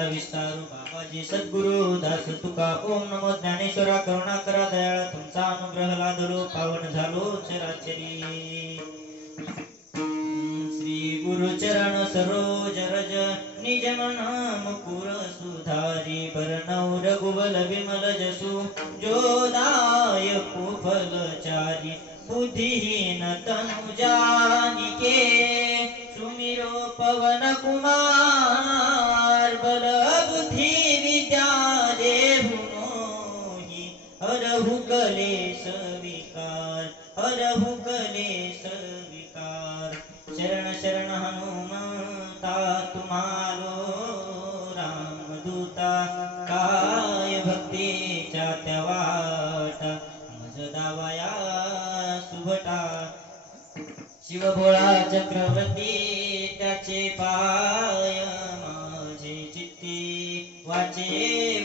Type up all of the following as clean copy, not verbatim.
विचारता विस्तारू बाबाजी सद्गुरु दास तुका ओम नमो ज्ञानेश्वरा करुणा करा दयाळा तुमचा अनुग्रह लादलो पावन झालो चराचरी श्री गुरु चरण सरोज रज निज मन मुकुर सुधारी बरनौ रघुबल विमल जसु जोदायक फलचारी बुद्धिहीन तनु जानिके सुमिरो पवन कुमार बल बुद्धि विद्या देहु मोहि हरहु कलेश विकार हरहु कलेश विकार शरण शरण हनुमंता तुम्हारो रामदूता काय भक्तीच्या त्या वाटा मज दावाया सुभटा शिवभोळा चक्रवर्ती त्याचे पाय माझे चित्ती वाचे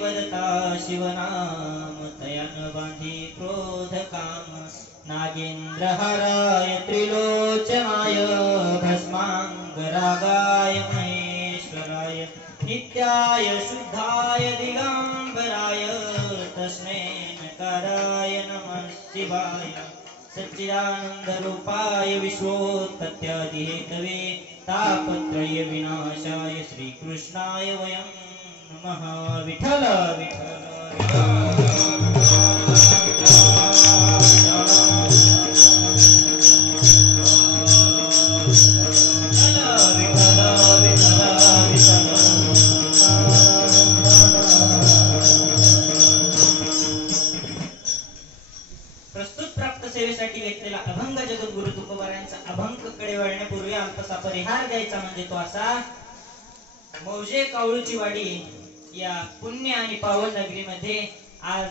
वदता शिवनाम तयान बांधी क्रोध काम नागेंद्र हराय त्रिलोचनाय भस्मांगरागाय महेश्वराय नित्याय शुद्धाय दिगंबराय तस्मै नकाराय नमः शिवाय सच्चिदानंद रूपाय विश्वोत्पत्त्यादि हेतवे तापत्रय विनाशाय श्री कृष्णाय वयं नमः विठ्ठल विठ्ठल सेवेसाठी व्यक्तीला अभंग जगद्गुरु तुकोबारायांचा अभंग कडे वळण्यापूर्वी अल्पसा परिहार द्यायचा म्हणजे तो असा मौजे कावळूची वाडी या पुण्य आणि पावन नगरीमध्ये आज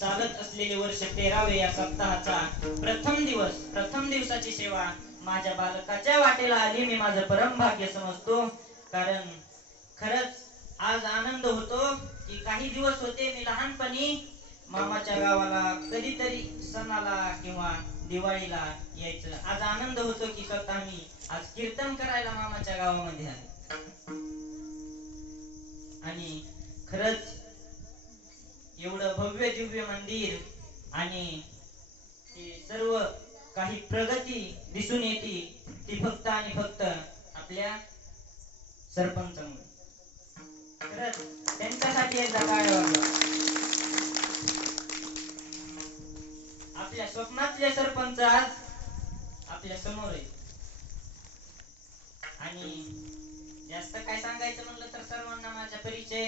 चालत असलेले वर्ष 13वे या सप्ताहाचा प्रथम दिवसाची सेवा माझ्या बालकाच्या वाटेला आली मी माझं परम भाग्य समजतो कारण खरंच आज आनंद होतो की काही दिवस होते मी लहानपणी मामाच्या गावाला कधीतरी सणाला किंवा दिवाळीला यायचं आज आनंद होतो की स्वतः मी आज कीर्तन करायला मामाच्या गावामध्ये आले आणि खरंच एवढं भव्य दिव्य मंदिर आणि सर्व काही प्रगती दिसून येते ती फक्त आणि फक्त आपल्या सरपंचामुळे खरंच त्यांच्यासाठी एकदा काय वाटलं आपल्या स्वप्नातले सरपंच आज आपल्या समोर आहे आणि जास्त काय सांगायचं म्हणलं तर सर्वांना माझा परिचय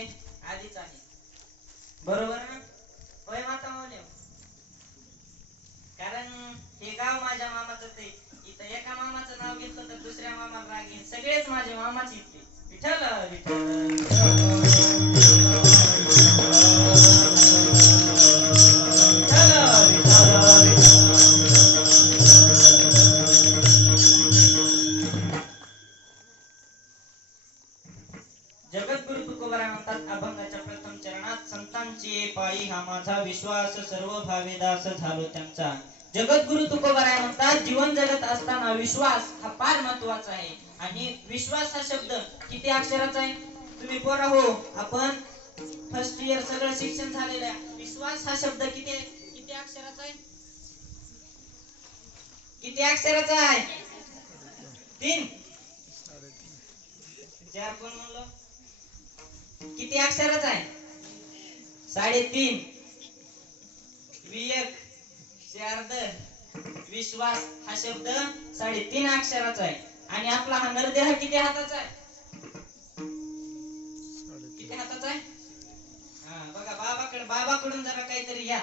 आधीच आहे बरोबर ना होय माता माऊली कारण हे गाव माझ्या मामाचं आहे इथं एका मामाचं नाव घेतलं तर दुसऱ्या मामाला राग येईल सगळेच माझे मामाच इथे विठ्ठल जगद्गुरु तुकोबाराय म्हणतात अभंगाच्या प्रथम चरणात संतांची पायी हा माझा विश्वास सर्व भावे दास झालो त्यांचा जगद्गुरु तुकोबाराय म्हणतात जीवन जगत असताना विश्वास हा फार महत्त्वाचा आहे आणि विश्वास हा शब्द किती अक्षराचा आहे तुम्ही पोरा हो आपण फर्स्ट इयर सगळं शिक्षण झालेलं आहे विश्वास हा शब्द किती अक्षराचा आहे किती अक्षराचा आहे 3 4 कोण म्हणलं किती अक्षराचा आहे 3.5 वियक शारद विश्वास हा शब्द 3.5 अक्षराचा आहे आणि आपला हा नरदेह किती हाताचा आहे किती हाताचा आहे हा बघा बाबाकडून जरा काहीतरी घ्या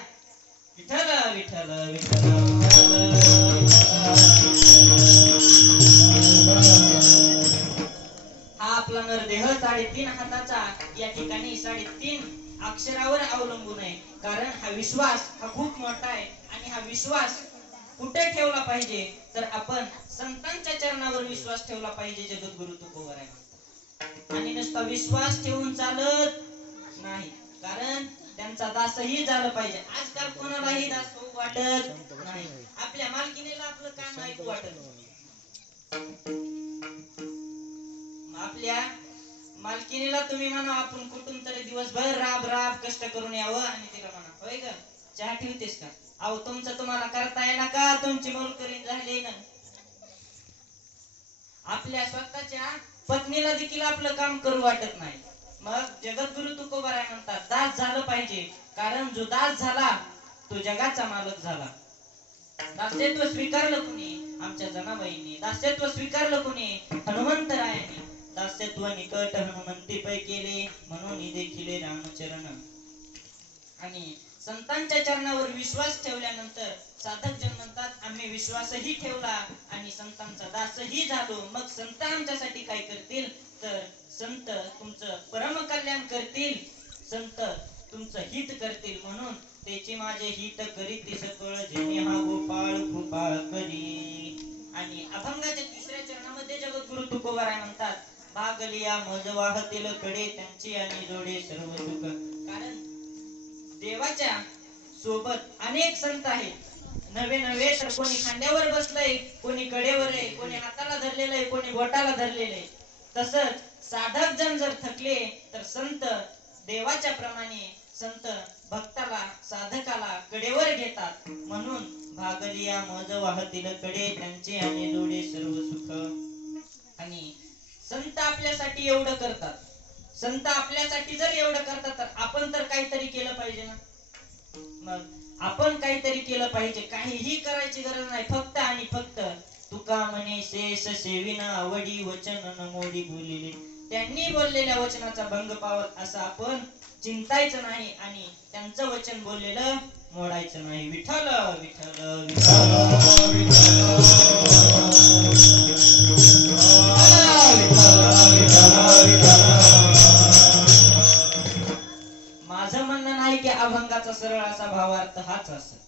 विठ्ठल विठ्ठल विठ्ठल हा आपला नरदेह 3.5 हाताचा या ठिकाणी 3.5 अक्षरावर अवलंबून आहे कारण हा विश्वास हा खूप मोठा आहे आणि हा विश्वास कुठे ठेवला पाहिजे तर आपण संतांच्या चरणावर विश्वास ठेवला पाहिजे जगद्गुरु तुकोबाराय म्हणतात आणि नुसता विश्वास ठेवून चालत नाही कारण त्यांचा दासही झालं पाहिजे आजकाल कोणालाही दास होऊ वाटत नाही आपल्या मालकीनेला आपलं काम ऐकू वाटत आपल्या मालकिनीला तुम्ही म्हणा आपण कुठून तरी दिवसभर राब राब कष्ट करून यावं आणि तिला म्हणा होय ग चहा ठेवतेस का? अहो तुमचं तुम्हाला करता येणार का? तुमची मोलकरीण झाली ना. आपल्या स्वतःच्या पत्नीला देखील आपलं काम करू वाटत नाही. मग जगद्गुरु तुकोबाराय म्हणतात दास झालं पाहिजे, कारण जो दास झाला तो जगाचा मालक झाला. दास्यत्व स्वीकारलं कुणी? आमच्या जनाबाईंनी. दास्यत्व स्वीकारलं कुणी? हनुमंतरायांनी. दास्यत्व निकट हनुमंती पै केले, म्हणून देखिले रामचरण. आणि संतांच्या चरणावर विश्वास ठेवल्यानंतर साधक जन म्हणतात आम्ही विश्वासही ठेवला आणि संतांचा दासही झालो. मग संत आमच्यासाठी काय करतील? तर संत तुमचं परम कल्याण करतील, संत तुमचं हित करतील. म्हणून त्याची माझे हित करीती सकळ जेणे हा गोपाळ कृपा करी. आणि अभंगाच्या तिसऱ्या चरणामध्ये जगद्गुरु तुकोबाराय म्हणतात भागलिया मज वाहतील कडे त्यांची आणि जोडे सर्व सुख. कारण देवाच्या सोबत अनेक संत आहेत. नवे नवे तर कोणी खांद्यावर बसलंय, कोणी कडेवर आहे, कोणी हाताला धरलेलं आहे, कोणी बोटाला धरलेलं आहे. तसंच साधक जण जर थकले तर संत देवाच्या प्रमाणे संत भक्ताला साधकाला कडेवर घेतात. म्हणून भागलिया मज वाहतील कडे त्यांचे आणि जोडे सर्व सुख. आणि संत आपल्यासाठी एवढं करतात. संत आपल्यासाठी जर एवढं करतात तर आपण तर काहीतरी केलं पाहिजे ना. मग आपण काहीतरी केलं पाहिजे. काहीही करायची गरज नाही. फक्त आणि फक्त तुका म्हणे शेष सेविना आवडी वचन न मोडी बोलिले. त्यांनी बोललेल्या वचनाचा भंग पावत असं आपण चिंतायचं नाही आणि त्यांचं वचन बोललेलं मोडायचं नाही. विठ्ठल विठ्ठल माझं म्हणणं नाही की अभंगाचा सरळ असा भावार्थ हाच असेल.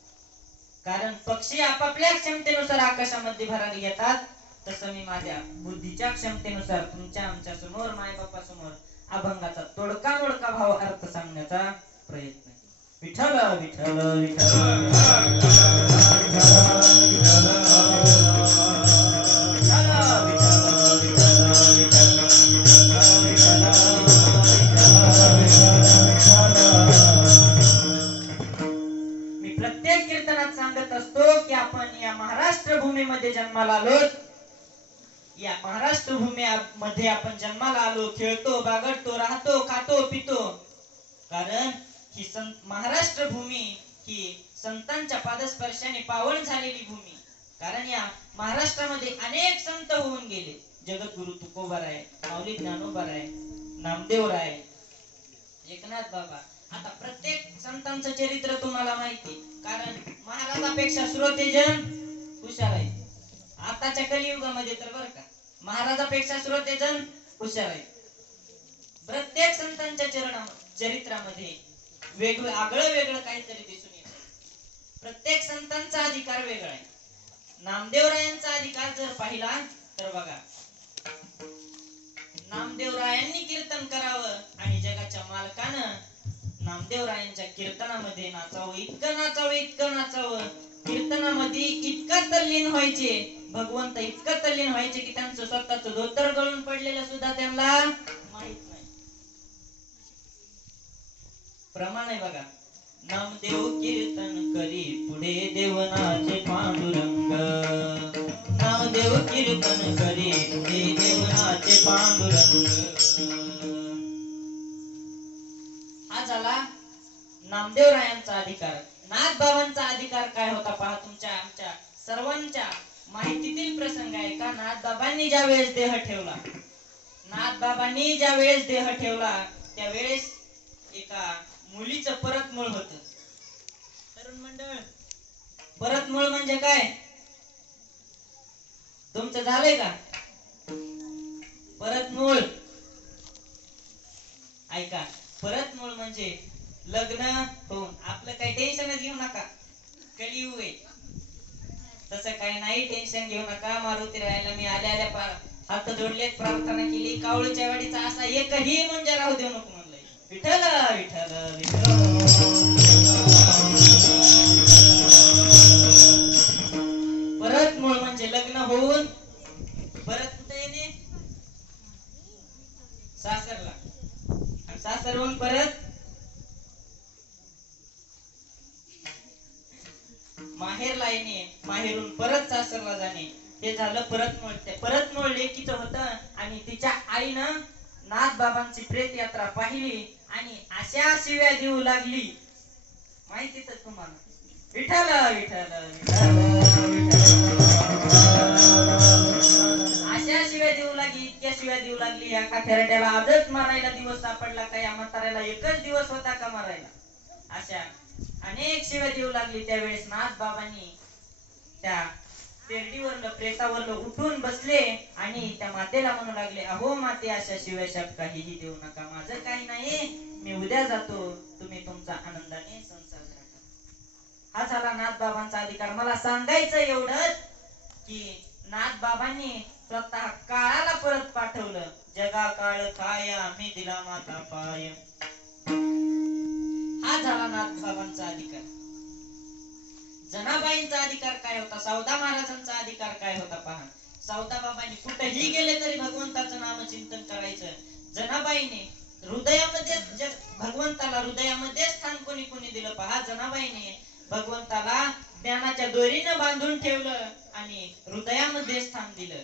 कारण पक्षी आपापल्या क्षमतेनुसार आकाशामध्ये भरारी घेतात, तसं मी माझ्या बुद्धीच्या क्षमतेनुसार तुमच्या आमच्या समोर मायबापा समोर अभंगाचा तोडका मोडका भाव अर्थ सांगण्याचा प्रयत्न. विठ्ठल विठ्ठल विठ्ठल मी प्रत्येक कीर्तनात सांगत असतो की आपण या महाराष्ट्र भूमीमध्ये जन्माला आलो. या महाराष्ट्र भूमीमध्ये आपण जन्माला आलो, खेळतो बागडतो राहतो खातो पितो. कारण ही महाराष्ट्र भूमी ही संतांच्या पादस्पर्शाने पावन झालेली भूमी. कारण या महाराष्ट्रामध्ये अनेक संत होऊन गेले. जगद्गुरु तुकोबाराय, माऊली ज्ञानोबाराय, नामदेवराय, एकनाथ बाबा. आता प्रत्येक संतांचं चरित्र तुम्हाला माहिती. कारण महाराजापेक्षा श्रोतेजन हुशार आहेत. आताच्या कलियुगामध्ये तर बरं का महाराजापेक्षा श्रोतेजन हुशार आहेत. प्रत्येक संतांच्या चरित्रामध्ये आगळं वेगळं काहीतरी दिसून येतं. प्रत्येक संतांचा अधिकार वेगळा आहे. नामदेवरायांचा अधिकार जर पाहिला तर बघा, नामदेवरायांनी कीर्तन करावं आणि जगाच्या मालकानं नामदेवरायांच्या कीर्तनामध्ये नाचावं. इतकं नाचावं इतकं नाचावं. कीर्तनामध्ये इतकं तल्लीन व्हायचे, भगवंत इतकं तल्लीन व्हायचे की त्यांचं स्वतःच धोतर गळून पडलेलं सुद्धा त्यांना माहित नाही. प्रमाण आहे बघा. नामदेव कीर्तन करी पुढे देवनाचे पांडुरंग. नामदेव कीर्तन करी पुढे देवनाचे पांडुरंग. हा झाला नामदेवरायांचा अधिकार. नाथबाबांचा अधिकार काय होता पहा. तुमच्या आमच्या सर्वांच्या माहितीतील प्रसंग आहे का. नाथबाबांनी ज्या वेळेस देह ठेवला, नाथबाबांनी ज्या वेळेस देह ठेवला त्यावेळेस एका मुलीचं परतमूळ होत. तरुण मंडळ, परतमूळ म्हणजे काय तुमचं झालंय का? परतमूळ ऐका. परतमूळ म्हणजे लग्न होऊन आपलं काही टेन्शनच घेऊ नका. कलियुग आहे तसं काही नाही. टेन्शन घेऊ नका. मारुती राहायला मी आल्या आल्या हात जोडलेत, प्रार्थना केली. कावळीच्या वाडीचा असा एकही म्हणजे राहू देऊ नको म्हणलंय. विठ्ठल विठ्ठल विठ्ठल. परतमूळ म्हणजे लग्न होऊन परत कुठे येणे? सासरला. माहेरला येणे, माहेरून परत सासरला जाणे, ते झालं परतमोळ. परतमोळ लेकीचं होतं आणि तिच्या आईनं नाथ बाबांची प्रेत यात्रा पाहिली आणि अशा शिव्या देऊ लागली, माहिती तर तुम्हाला, विठ्ठल विठ्ठल अशा शिव्या देऊ लागली, इतक्या शिव्या देऊ लागली, या काठेरड्याला आजच मारायला दिवस सापडला का, या म्हाताऱ्याला एकच दिवस होता का मारायला, अशा अनेक शिव्या देऊ लागली. त्यावेळेस नाथ बाबांनी त्या पेरडीवरलं प्रेतावरलं उठून बसले आणि त्या मातेला म्हणू लागले, अहो माते, अशा शिव्या शाप काहीही देऊ नका, माझं काही नाही, मी उद्या जातो, तुम्ही तुमचा आनंदाने सण साजरा करा. हा झाला नाथ बाबांचा अधिकार. मला सांगायचं एवढंच की नाथ बाबांनी स्वतः काळाला परत पाठवलं, जगा काळ काय मी दिला माता पाय. हा झाला नाथ बाबांचा अधिकार. जनाबाईंचा अधिकार काय होता, सौदा महाराजांचा अधिकार काय होता पहा. सौदा बाबांनी कुठेही गेले तरी भगवंताचं नामचिंतन करायचं. जनाबाईने हृदयामध्ये भगवंताला हृदयामध्ये स्थान कोणी कोणी दिलं पहा. जनाबाईने भगवंताला ज्ञानाच्या दोरीनं बांधून ठेवलं आणि हृदयामध्ये स्थान दिलं.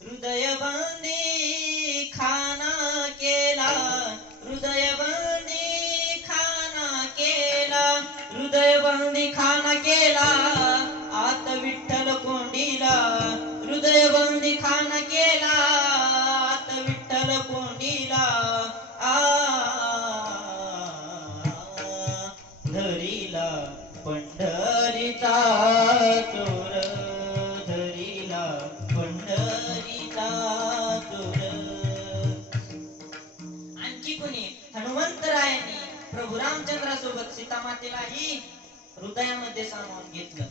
हृदय बंदी खाना केला, हृदय बंदी खाना केला, हृदय बंदी खाना केला, आत विठ्ठल कोंडीला, हृदय बंदी खाना केला, आत विठ्ठल कोंडीला, धरीला पंढरीचा चोर, धरीला पंढरीचा चोर. आणखी कोणी, हनुमंतरायांनी प्रभू रामचंद्रासोबत सीता मातेलाही हृदयामध्ये सामावून घेतलं.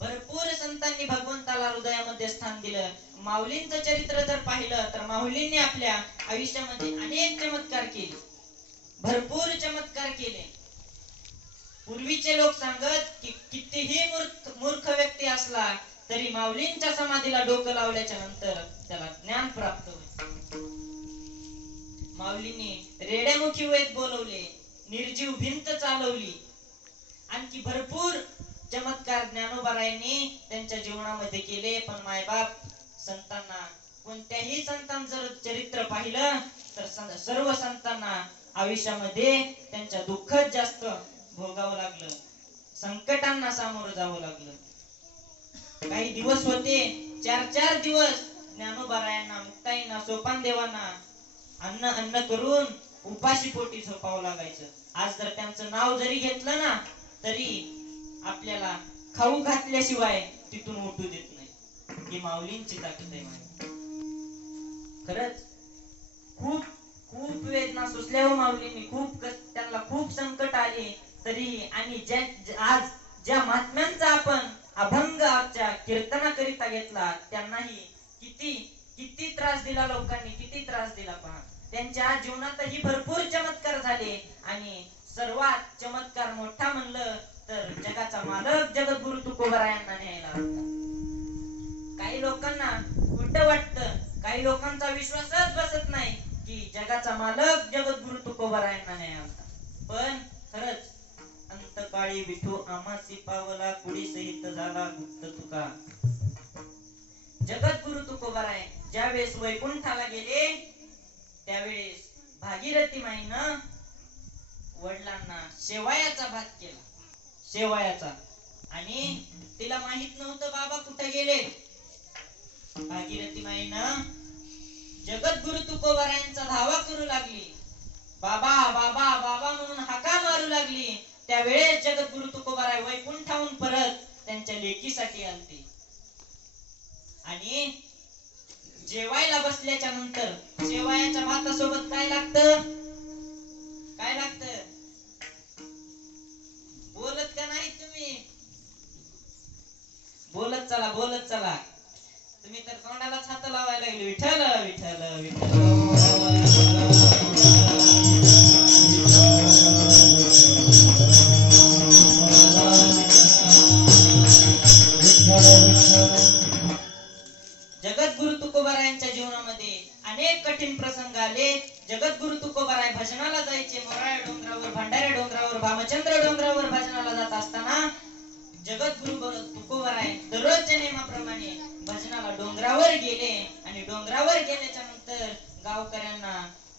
भरपूर संतांनी भगवंताला हृदयामध्ये स्थान दिलं. माऊलींचं चरित्र जर पाहिलं तर माऊलींनी आपल्या आयुष्यामध्ये अनेक चमत्कार केले, भरपूर चमत्कार केले. पूर्वीचे लोक सांगत की कितीही मूर्ख व्यक्ती असला तरी माऊलींच्या समाधीला डोकं लावल्याच्या नंतर त्याला ज्ञान प्राप्त होईल. माऊलींनी रेड्यामुखी वेद बोलवले, निर्जीव भिंत चालवली, आणखी भरपूर चमत्कार ज्ञानोबारायांनी त्यांच्या जीवनामध्ये केले. पण मायबाप संतांना, कोणत्याही संतांचं जर चरित्र पाहिलं तर सर्व संतांना आयुष्यामध्ये त्यांच्या दुःखच जास्त भोगावं लागलं, संकटांना सामोरं जावं लागलं. काही दिवस होते, 4 दिवस ज्ञानोबारायांना, मुक्ताईंना, सोपान देवांना अन्न करून उपाशी पोटी झोपावं लागायचं. आज जर त्यांचं नाव जरी घेतलं ना तरी आपल्याला खाऊ घातल्याशिवाय तिथून उठू देत नाही. ही माऊलींची ताकद आहे. खरंच खूप खूप वेदना सोसल्या हो माऊलींनी, त्यांना खूप संकट आले तरी. आणि आज ज्या महात्म्यांचा आपण अभंग आजच्या कीर्तनाकरिता घेतला त्यांनाही किती त्रास दिला लोकांनी, किती त्रास दिला पहा. त्यांच्या जीवनातही भरपूर चमत्कार झाले आणि सर्वात चमत्कार मोठा म्हणलं तर जगाचा मालक जगद्गुरु तुकोबारायांना न्यायला होता. काही लोकांना खोटं वाटतं, काही लोकांचा विश्वासच बसत नाही की जगाचा मालक जगद्गुरु तुकोबारायांना न्याय होता. पण खरंच अंतकाळी विठू आमासी पावला, कुडी सहित झाला गुप्त तुका. जगद्गुरु तुकोबाराय ज्यावेळेस वैकुंठाला गेले त्यावेळेस भागीरथी माईनं वडिलांना शेवायाचा भात केला, शेवायाचा. आणि तिला माहित नव्हतं बाबा कुठे गेले. भागीरथी माईनं जगद्गुरु तुकोबारायांचा धावा करू लागली, बाबा बाबा बाबा म्हणून हाका मारू लागली. त्यावेळेस जगद्गुरु तुकोबाराय वैकुंठाहून परत त्यांच्या लेकीसाठी आलते. आणि जेवायला बसल्याच्या नंतर शेवायाच्या भातासोबत काय लागतं, काय लागतं, बोलत का नाही तुम्ही, बोलत चला, बोलत चला. तुम्ही तर तोंडालाच हात लावायला लागले. विठ्ठल विठ्ठल विठ्ठल. जगद्गुरु तुकोबारायांच्या जीवनामध्ये अनेक कठीण प्रसंग आले. जगद्गुरु तुकोबाराय भजनाला जायचे, मोराळ्या डोंगरावर भामचंद्र डोंगरावर भजनाला जात असताना जगद्गुरु तुकोबराय दररोजच्या नियमाप्रमाणे भजनाला डोंगरावर गेले आणि डोंगरावर गेल्याच्या नंतर गावकऱ्यांना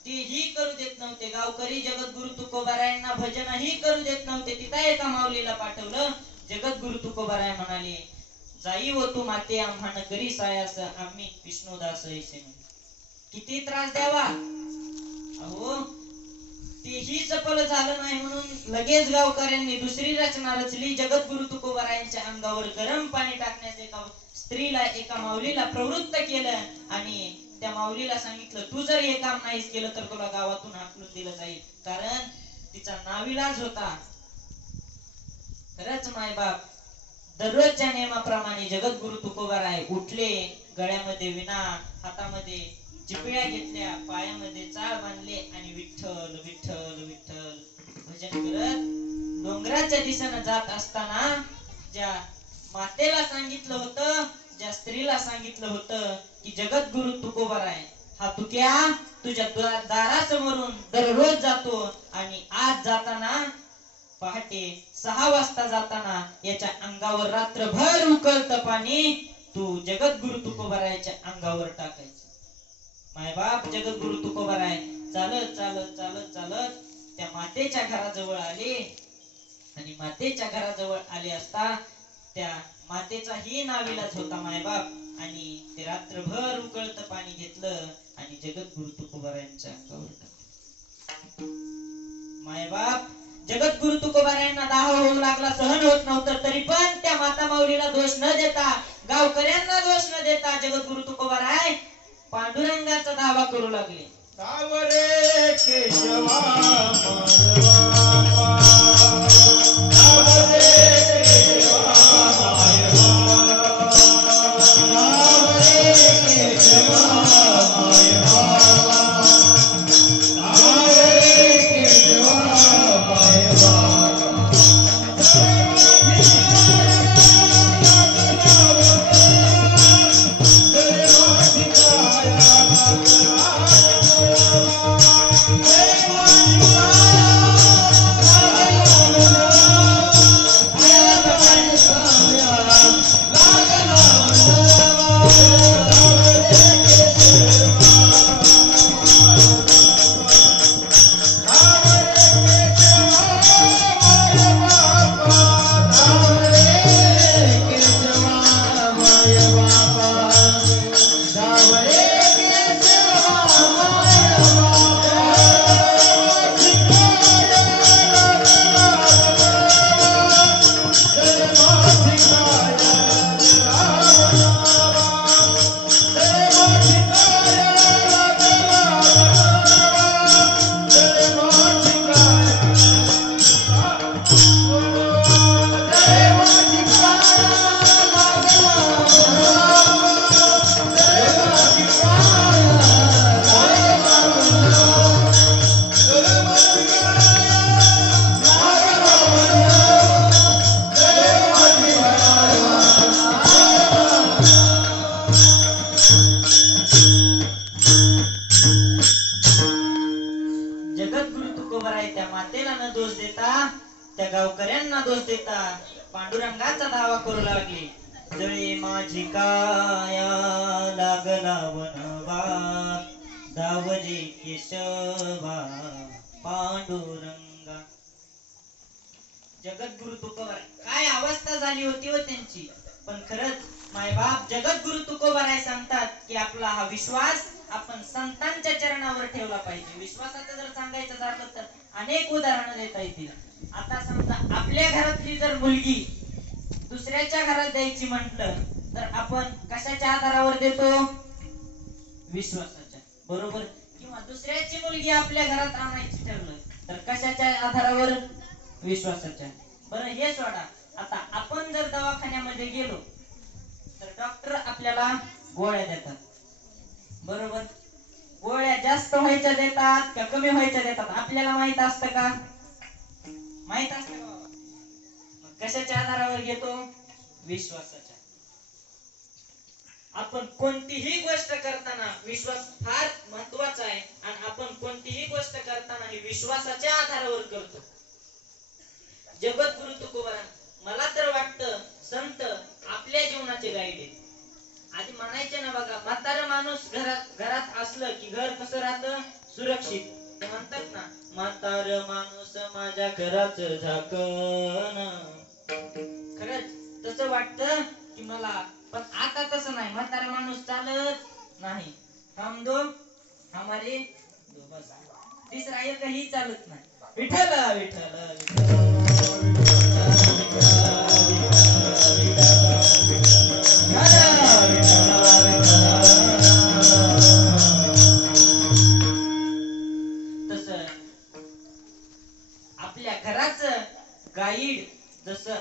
तेही करू देत नव्हते. गावकरी जगद्गुरु तुकोबरायांना भजनही करू देत नव्हते. तिथं एका माऊलीला पाठवलं. जगद्गुरु तुकोबराय म्हणाले, जाई व तू माते आम्हान करी सायास आम्ही विष्णुदास ऐसे. किती त्रास द्यावा. अहो तेही सफल झालं नाही म्हणून लगेच गावकऱ्यांनी दुसरी रचना रचली. जगद्गुरु तुकोबरायांच्या अंगावर गरम पाणी टाकण्यास एका स्त्रीला एका माऊलीला प्रवृत्त केलं आणि त्या माऊलीला सांगितलं, तू जर हे काम नाहीच केलं तर तुला गावातून हाकलून दिलं जाईल. कारण तिचा नाविलाज होता. खरंच मायबाप दररोजच्या नियमाप्रमाणे जगद्गुरु तुकोबराय उठले. गळ्यामध्ये विणा, हातामध्ये चिपळ्या घेतल्या, पायामध्ये चाळ बांधले आणि विठ्ठल विठ्ठल विठ्ठल भजन करत डोंगराच्या दिशेने जात असताना ज्या मातेला सांगितलं होतं, ज्या स्त्रीला सांगितलं होतं की जगद्गुरु तुकोबराय हा तुक्या तुझ्या दारासमोरून दररोज जातो आणि आज जाताना पहाटे 6 वाजता जाताना याच्या अंगावर रात्रभर उकळतं पाणी तू जगद्गुरु तुकोबरायच्या अंगावर टाकायचं. मायबाप जगद्गुरु तुकोबराय चालत चालत चालत चालत त्या मातेच्या घराजवळ आले आणि मातेच्या घराजवळ आले असता त्या मातेचाही नाविलाज होता मायबाप आणि ते रात्रभर उकळतं पाणी घेतलं आणि जगद्गुरु तुकोबरायांच्या अंगावर टाकलं. मायबाप जगद्गुरु तुकोबरायांना दाह होऊ लागला, सहन होत नव्हतं. तरी पण त्या माता माऊलीला दोष न देता, गावकऱ्यांना दोष न देता जगद्गुरु तुकोबराय पांडुरंगाचा दावा करू लागले. सावरे केशवा गावकऱ्यांना दोष देता पांडुरंगाचा दावा करू लागले. जळे माझी काया लागला वनवा दावले केशवा पांडुरंगा. जगद्गुरु तुकोबराय काय अवस्था झाली होती व त्यांची. पण खरंच मायबाप जगद्गुरु तुकोबराय सांगतात की आपला हा विश्वास आपण संतांच्या चरणावर ठेवला पाहिजे. विश्वासाचं जर सांगायचं झालं तर अनेक उदाहरणं देता येतील. आता समजा आपल्या घरातली जर मुलगी दुसऱ्याच्या घरात द्यायची म्हटलं तर आपण कशाच्या आधारावर देतो? विश्वासाच्या, बरोबर. किंवा दुसऱ्याची मुलगी आपल्या घरात आणायची ठरलं तर कशाच्या आधारावर? विश्वासाच्या. बरं हे सोडा. आता आपण जर दवाखान्यामध्ये गेलो तर डॉक्टर आपल्याला गोळ्या देतात, बरोबर. गोळ्या जास्त व्हायच्या देतात का कमी व्हायच्या देतात आपल्याला माहित असतं का? माहित असतं का बाबा? मग कशाच्या आधारावर घेतो? विश्वासाच्या. आपण कोणतीही गोष्ट करताना विश्वास फार महत्वाचा आहे आणि आपण कोणतीही गोष्ट करताना ही विश्वासाच्या आधारावर करतो. जगद्गुरु तुकोबाराय मला तर वाटतं संत आपल्या जीवनाचे गाईड आहेत. आधी म्हणायचे ना बघा, म्हातारा माणूस घरात असलं की घर कसं राहतं, सुरक्षित. ते म्हणतात ना, म्हातार माणूस माझ्या घराचं झाकण. खरंच तसं वाटतं की मला, पण आता तसं नाही. म्हातारा माणूस चालत नाही. हम दो हमारे दो बस, तिसरा एकही चालत नाही. विठ्ठल विठ्ठल तस आपल्या घराचं गाईड जसं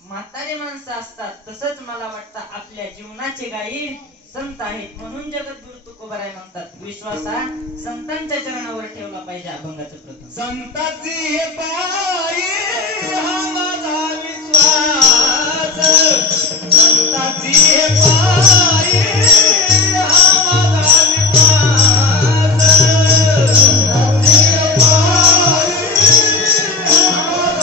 म्हातारे माणसं असतात, तसंच मला वाटतं आपल्या जीवनाचे गाईड संत आहेत. म्हणून जगद्गुरु तुकोबाराय म्हणतात, विश्वास हा संतांच्या चरणावर ठेवला पाहिजे. अभंगाचं प्रथम संताची हे पायी हा माझा विश्वास, संताची हे पायी हा माझा विश्वास, संताची हे पायी हा माझा विश्वास,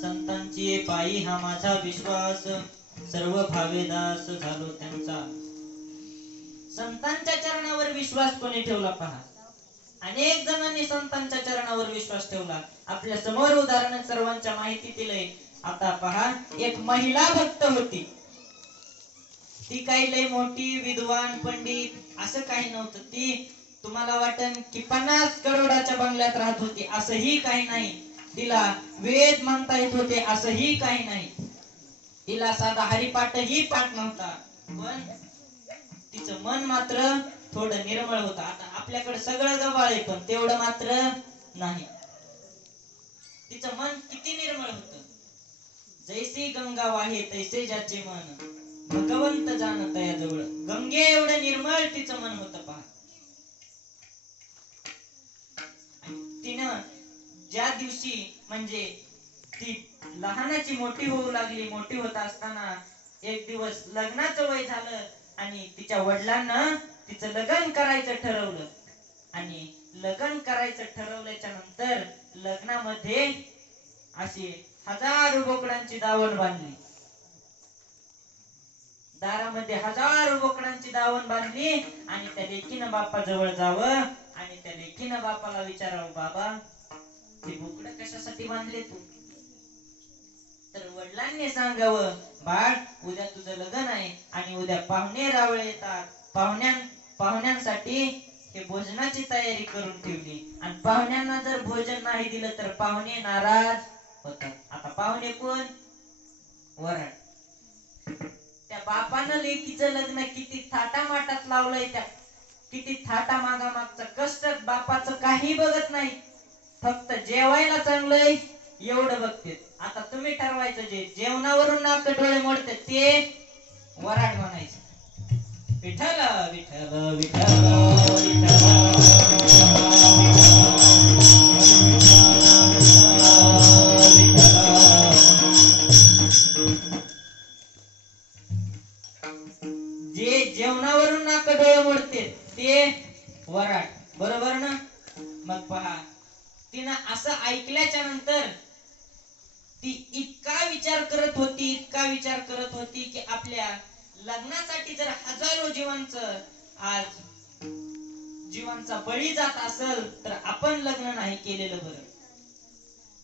संताची हे पायी हा माझा विश्वास, संताची हे पायी सर्व भावेदास झालो त्यांचा. संतांच्या चरणावर विश्वास कोणी ठेवला पहा. अनेक जणांनी संतांच्या चरणावर विश्वास ठेवला. आपल्या समोर उदाहरण सर्वांच्या माहितीतील आहे. आता पहा, एक महिला भक्त होती. ती काही लय मोठी विद्वान पंडित असं काही नव्हतं. ती तुम्हाला वाटन की 50 करोडाच्या बंगल्यात राहत होती, असंही काही नाही. तिला वेद म्हणता येत होते, असंही काही नाही. तिला साधा हरिपाठही पाठ नव्हता, पण तिचं मन मात्र थोडं निर्मळ होतं. आता आपल्याकडे सगळं गबाळ आहे, पण तेवढं मात्र नाही. तिचं मन किती निर्मळ होतं. जैसी गंगा वाहे तैसे ज्याचे मन, भगवंत जाणत याजवळ. गंगे एवढं निर्मळ तिचं मन होतं पहा. तिनं ज्या दिवशी म्हणजे ती लहानाची मोठी होऊ लागली, मोठी होत असताना एक दिवस लग्नाचं वय झालं आणि तिच्या वडिलांना तिचं लग्न करायचं ठरवलं. आणि लग्न करायचं ठरवल्याच्या नंतर लग्नामध्ये अशी 1000 बोकडांची दावण बांधली. दारामध्ये 1000 बोकडांची दावण बांधली आणि त्या लेकीनं बापाजवळ जावं आणि त्या लेकीनं बापाला विचारावं, बाबा ते बोकड कशासाठी बांधले तू? तर वडिलांनी सांगावं, बाळ उद्या तुझं लग्न आहे आणि उद्या पाहुणे रावळे येतात. पाहुण्यांसाठी हे भोजनाची तयारी करून ठेवली आणि पाहुण्यांना जर भोजन नाही दिलं तर पाहुणे नाराज होतात. आता पाहुणे कोण? वराड. त्या बापानं लेकीचं लग्न किती थाटामाटात लावलंय. त्या किती थाटा मागामागचा कष्ट बापाचं काही बघत नाही, फक्त जेवायला चांगलंय एवढं बघते. आता तुम्ही ठरवायचं, जे जेवणावरून नाक डोळे मोडते ते वराड म्हणायचं. विठ्ठल विठ्ठल विठ्ठल विठ्ठल ती इतका विचार करत होती, इतका विचार करत होती की आपल्या लग्नासाठी जर हजारो जीवांचा बळी जात असेल तर आपण लग्न नाही केलेलं बरं.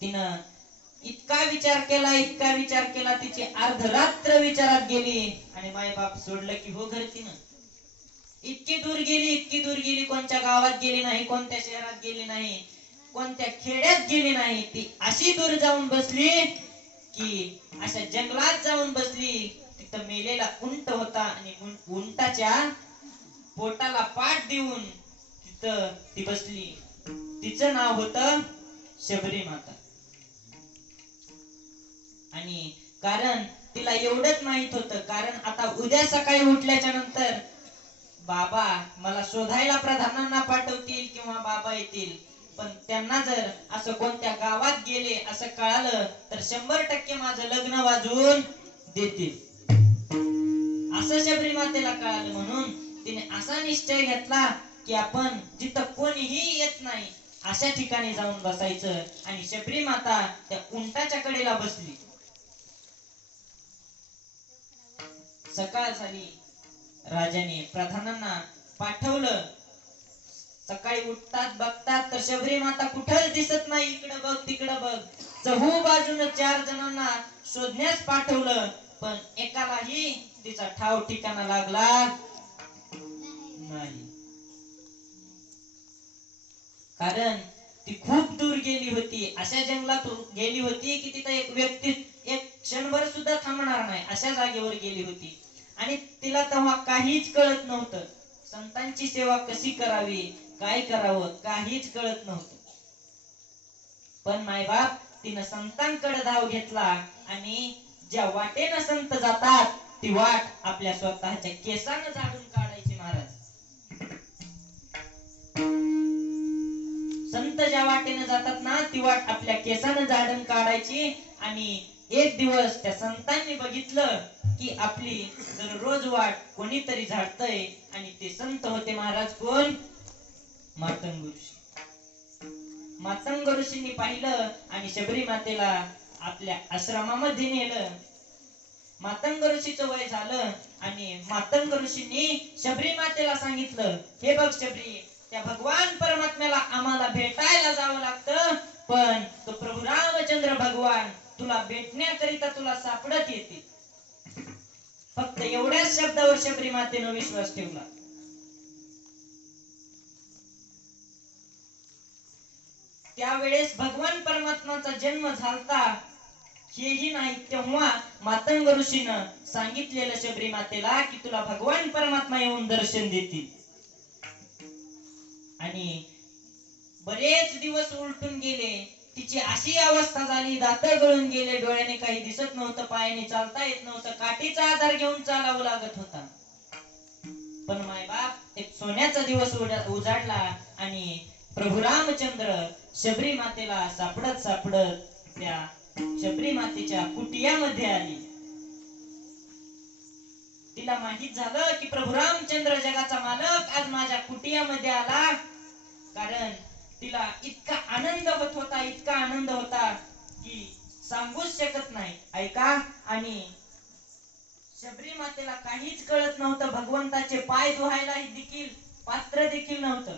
तिनं इतका विचार केला, इतका विचार केला, तिची अर्धरात्र विचारात गेली आणि मायबाप सोडलं की हो घर. तिनं इतकी दूर गेली, इतकी दूर गेली, कोणत्या गावात गेली नाही, कोणत्या शहरात गेली नाही, कोणत्या खेड्यात गेली नाही. ती अशी दूर जाऊन बसली की अशा जंगलात जाऊन बसली. तिथं मेलेला उंट होता आणि उंटाच्या पोटाला पाठ देऊन तिथं ती बसली. तिचं नाव होतं शबरी माता. आणि कारण तिला एवढंच माहित होतं, कारण आता उद्या सकाळी उठल्याच्या नंतर बाबा मला शोधायला प्रधानांना पाठवतील किंवा बाबा येतील, पण त्यांना जर असं कोणत्या गावात गेले असं कळालं तर 100% माझं लग्न वाजवून देतील, असं शबरी मातेला कळालं. म्हणून तिने असा निश्चय घेतला की आपण जिथं कोणीही येत नाही अशा ठिकाणी जाऊन बसायचं. आणि शबरी माता त्या उंटाच्या कडेला बसली. सकाळ झाली, राजाने प्रधानांना पाठवलं. सकाळी उठतात बघतात तर शबरी माता कुठंच दिसत नाही. इकडं बघ तिकडं बघ, चहू बाजून 4 जणांना शोधण्यास पाठवलं, पण एकालाही तिचा ठाव ठिकाणा लागला नाही. कारण ती खूप दूर गेली होती, अशा जंगलात गेली होती की तिथं एक व्यक्ती एक क्षणभर सुद्धा थांबणार नाही अशा जागेवर गेली होती. आणि तिला तेव्हा काहीच कळत नव्हतं, संतांची सेवा कशी करावी, काय करावं, काहीच कळत नव्हतं. पण मायबाप तिनं संतांकडे धाव घेतला आणि ज्या वाटेनं संत जातात ती वाट आपल्या स्वतःच्या केसानं झाडून काढायची. महाराज, संत ज्या वाटेनं जातात ना ती वाट आपल्या केसानं झाडून काढायची. आणि एक दिवस त्या संतांनी बघितलं की आपली दररोज वाट कोणीतरी झाडतय, आणि ते संत होते महाराज कोण? मातंग ऋषी. मातंग ऋषींनी पाहिलं आणि शबरी मातेला आपल्या आश्रमामध्ये नेलं. मातंग ऋषीचं वय झालं आणि मातंग ऋषींनी शबरी मातेला सांगितलं, हे बघ शबरी, त्या भगवान परमात्म्याला आम्हाला भेटायला जावं लागतं, पण तो प्रभू रामचंद्र भगवान तुला भेटण्याकरिता तुला सापडत येतील. फक्त एवढ्याच शब्दावर शबरी मातेनं विश्वास ठेवला. त्यावेळेस भगवान परमात्म्याचा जन्म झालता हेही नाही, तेव्हा मातंग ऋषीनं सांगितलेलं शबरी मातेला की तुला भगवान परमात्मा येऊन दर्शन देतील. आणि बरेच दिवस उलटून गेले. तिची अशी अवस्था झाली, दात गळून गेले, डोळ्याने काही दिसत नव्हतं, पायाने चालता येत नव्हतं, काठीचा आधार घेऊन चालावं लागत होता. पण मायबाप एक सोन्याचा दिवस उजाडला आणि प्रभू रामचंद्र शबरी मातेला सापडत सापडत त्या शबरी मातेच्या कुटियामध्ये आली. तिला माहित झालं की प्रभू रामचंद्र जगाचा मालक आज माझ्या कुटियामध्ये आला. कारण तिला इतका आनंद होत होता, इतका आनंद होता की सांगूच शकत नाही. ऐका, आणि शबरी मातेला काहीच कळत नव्हतं, भगवंताचे पाय धुवायला देखील पात्र देखील नव्हतं.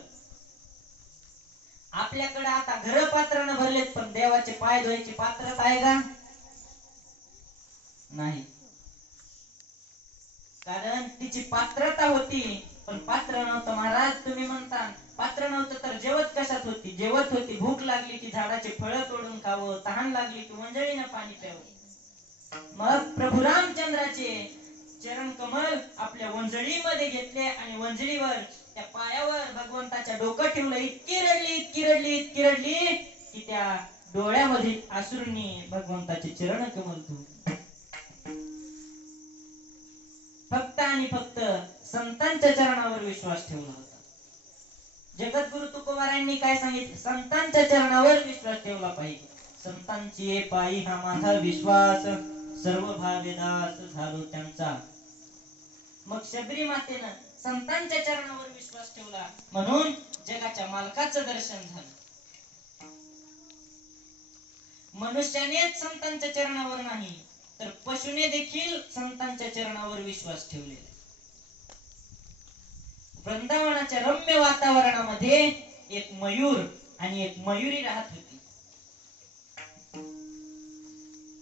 आपल्याकडे आता घर पात्रानं भरलेत, पण देवाचे पाय धुवायची पात्रता आहे का? नाही. कारण तिची पात्रता होती पण पात्र नव्हतं. महाराज, तुम्ही म्हणता पात्र नव्हतं तर जेवत कशात होती? जेवत होती, भूक लागली की झाडाचे फळं तोडून खावं, तहान लागली की वंजळीनं पाणी प्यावं. मग प्रभू रामचंद्राचे चरण कमल आपल्या वंजळीमध्ये घेतले आणि वंजळीवर त्या पायावर भगवंताच्या डोकं ठेवलं. इतकी रडली, इतकी रडली, इतकी रडली की त्या डोळ्यामध्ये अश्रूंनी भगवंताचे चरण कमल धुतले. फक्त आणि फक्त संतांच्या चरणावर विश्वास ठेवला होता. जगद्गुरु तुकोबारायांनी काय सांगितलं? संतांच्या चरणावर विश्वास ठेवला पाहिजे. संतांची पायी हा माझा विश्वास, सर्व भावेदास झालो त्यांचा. मग शबरी मातेनं संतांच्या चरणावर विश्वास ठेवला म्हणून जगाच्या मालकाचं दर्शन झालं. मनुष्यानेच संतांच्या चरणावर नाही तर पशुने देखील संतांच्या चरणावर विश्वास ठेवलेला. वृंदावनाच्या रम्य वातावरणामध्ये एक मयूर आणि एक मयुरी राहत होती.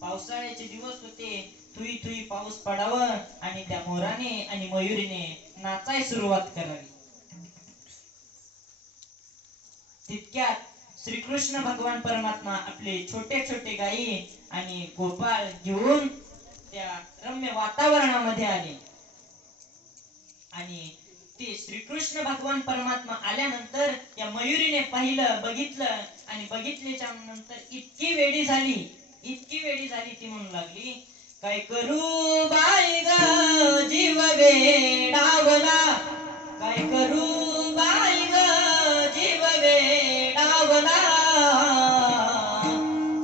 पावसाळ्याचे दिवस होते, थुई थुई पाऊस पडावं आणि त्या मोराने आणि मयुरीने नाचाय सुरुवात करावी. तितक्यात श्रीकृष्ण भगवान परमात्मा आपले छोटे छोटे गायी आणि गोपाळ घेऊन त्या रम्य वातावरणामध्ये आले. आणि ते श्रीकृष्ण भगवान परमात्मा आल्यानंतर या मयुरीने पाहिलं, बघितलं आणि बघितल्याच्या नंतर इतकी वेडी झाली ती म्हणू लागली, काय करू बाई ग जीव वेडावला, काय करू बाई ग जीव वेडावला,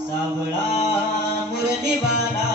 सावळा मुरलीवाला